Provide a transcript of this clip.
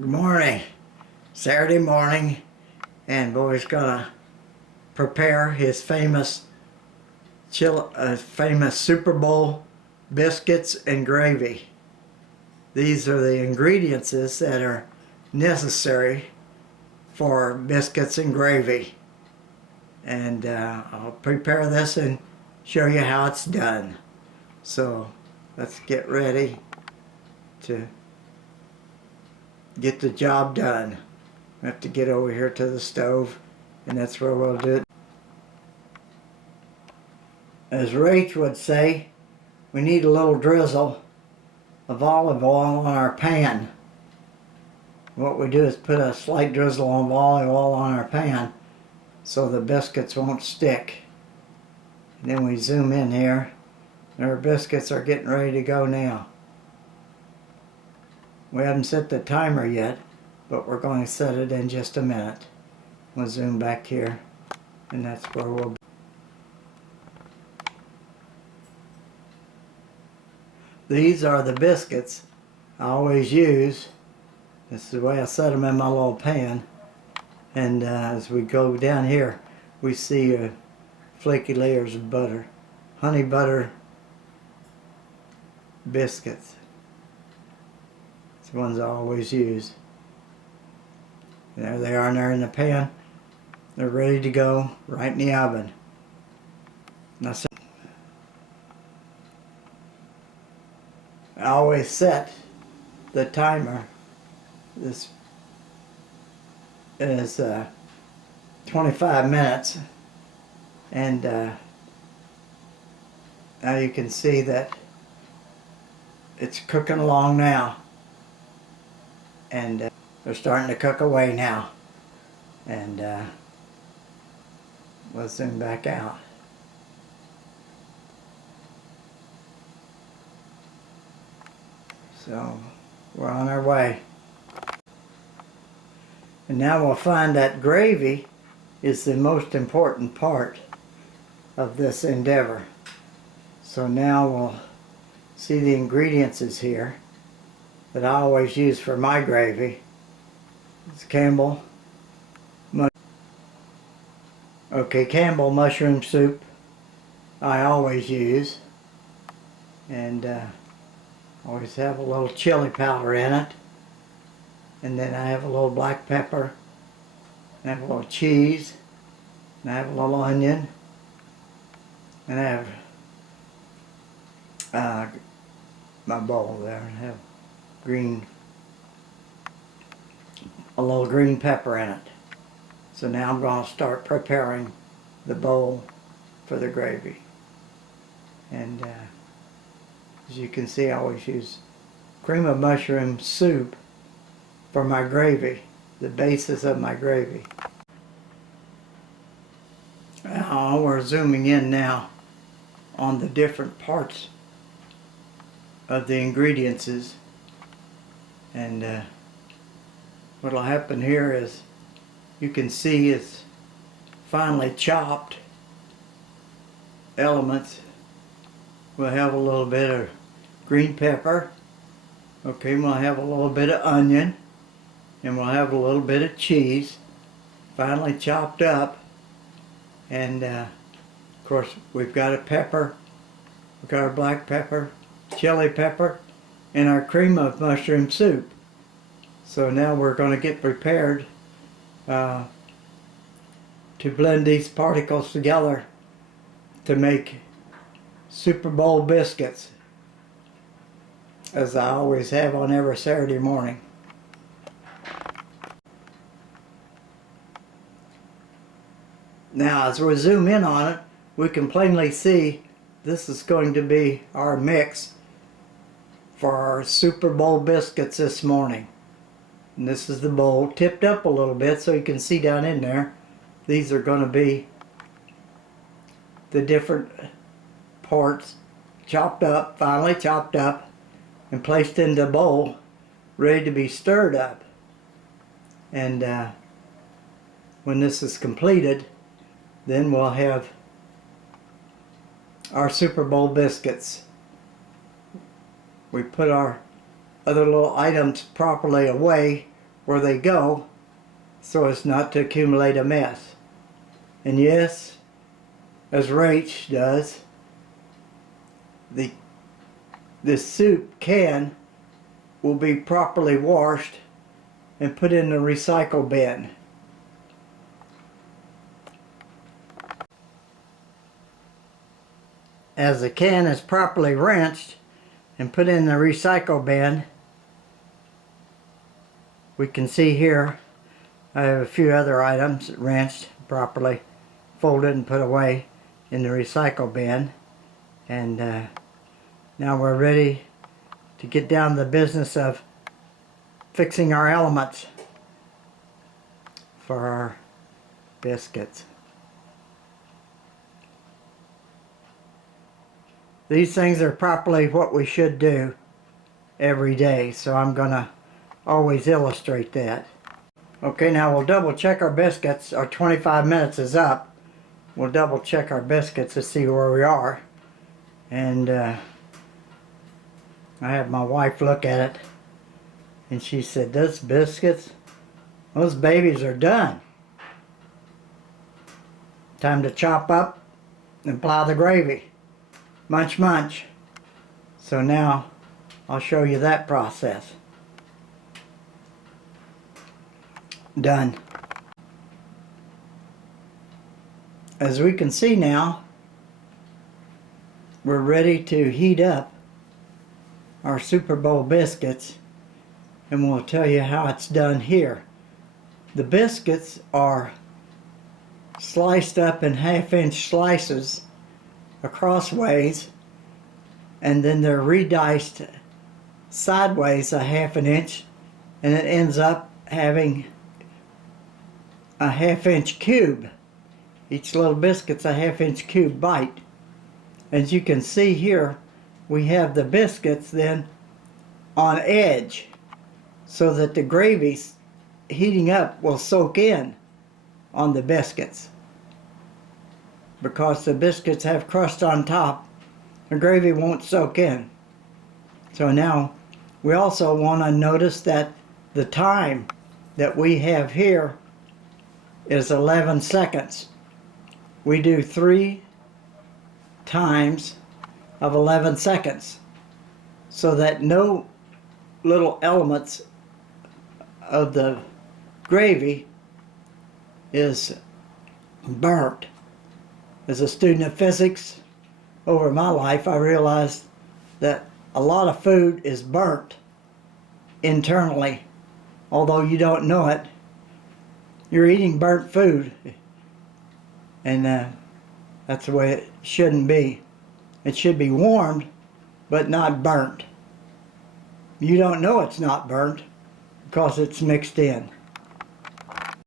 Good morning. Saturday morning, and boy's gonna prepare his famous Super Bowl biscuits and gravy. These are the ingredients that are necessary for biscuits and gravy, and I'll prepare this and show you how it's done. So let's get ready to get the job done. I have to get over here to the stove, and that's where we'll do it. As Rach would say, we need a little drizzle of olive oil on our pan. What we do is put a slight drizzle of olive oil on our pan so the biscuits won't stick. And then we zoom in here, and our biscuits are getting ready to go now. We haven't set the timer yet, but we're going to set it in just a minute. We'll zoom back here, and that's where we'll be. These are the biscuits I always use. This is the way I set them in my little pan. And as we go down here, we see flaky layers of butter. Honey butter biscuits. It's the ones I always use. And there they are, and they're in the pan. They're ready to go right in the oven. Now, I always set the timer. This is 25 minutes, and now you can see that it's cooking along now, and they're starting to cook away now, and we'll zoom back out. So we're on our way. And now we'll find that gravy is the most important part of this endeavor. So now we'll see the ingredients is here that I always use for my gravy. It's Campbell mushroom soup I always use, and always have a little chili powder in it, and then I have a little black pepper, and I have a little cheese, and I have a little onion, and I have my bowl there, and I have a little green pepper in it. So now I'm going to start preparing the bowl for the gravy. And as you can see, I always use cream of mushroom soup for my gravy, the basis of my gravy. Now we're zooming in now on the different parts of the ingredients, and what will happen here is you can see it's finely chopped elements. We'll have a little bit of green pepper, okay, we'll have a little bit of onion, and we'll have a little bit of cheese finely chopped up, and of course we've got a pepper, we've got our black pepper, chili pepper, and our cream of mushroom soup. So now we're going to get prepared to blend these particles together to make Super Bowl biscuits, as I always have on every Saturday morning. Now as we zoom in on it, we can plainly see this is going to be our mix for our Super Bowl biscuits this morning. And this is the bowl tipped up a little bit so you can see down in there. These are going to be the different parts chopped up, finely chopped up, and placed in the bowl, ready to be stirred up. And when this is completed, then we'll have our Super Bowl biscuits. We put our other little items properly away where they go so as not to accumulate a mess. And yes, as Rach does, the soup can will be properly washed and put in the recycle bin. As the can is properly rinsed and put in the recycle bin, we can see here I have a few other items rinsed properly, folded and put away in the recycle bin. And now we're ready to get down to the business of fixing our elements for our biscuits. These things are properly what we should do every day, so I'm gonna always illustrate that. Okay, now we'll double check our biscuits. Our 25 minutes is up. We'll double check our biscuits to see where we are. And I had my wife look at it, and she said, those biscuits, those babies are done. Time to chop up and apply the gravy. Munch, munch. So now I'll show you that process. Done. As we can see now, we're ready to heat up our Super Bowl biscuits, and we'll tell you how it's done here. The biscuits are sliced up in half-inch slices across ways, and then they're rediced sideways a half an inch, and it ends up having a half-inch cube. Each little biscuit's a half-inch cube bite. As you can see here, we have the biscuits then on edge so that the gravy heating up will soak in on the biscuits. Because the biscuits have crust on top, the gravy won't soak in. So now we also want to notice that the time that we have here is 11 seconds. We do 3 times of 11 seconds so that no little elements of the gravy is burnt. As a student of physics over my life, I realized that a lot of food is burnt internally. Although you don't know it, you're eating burnt food. And that's the way it shouldn't be. It should be warmed, but not burnt. You don't know it's not burnt because it's mixed in.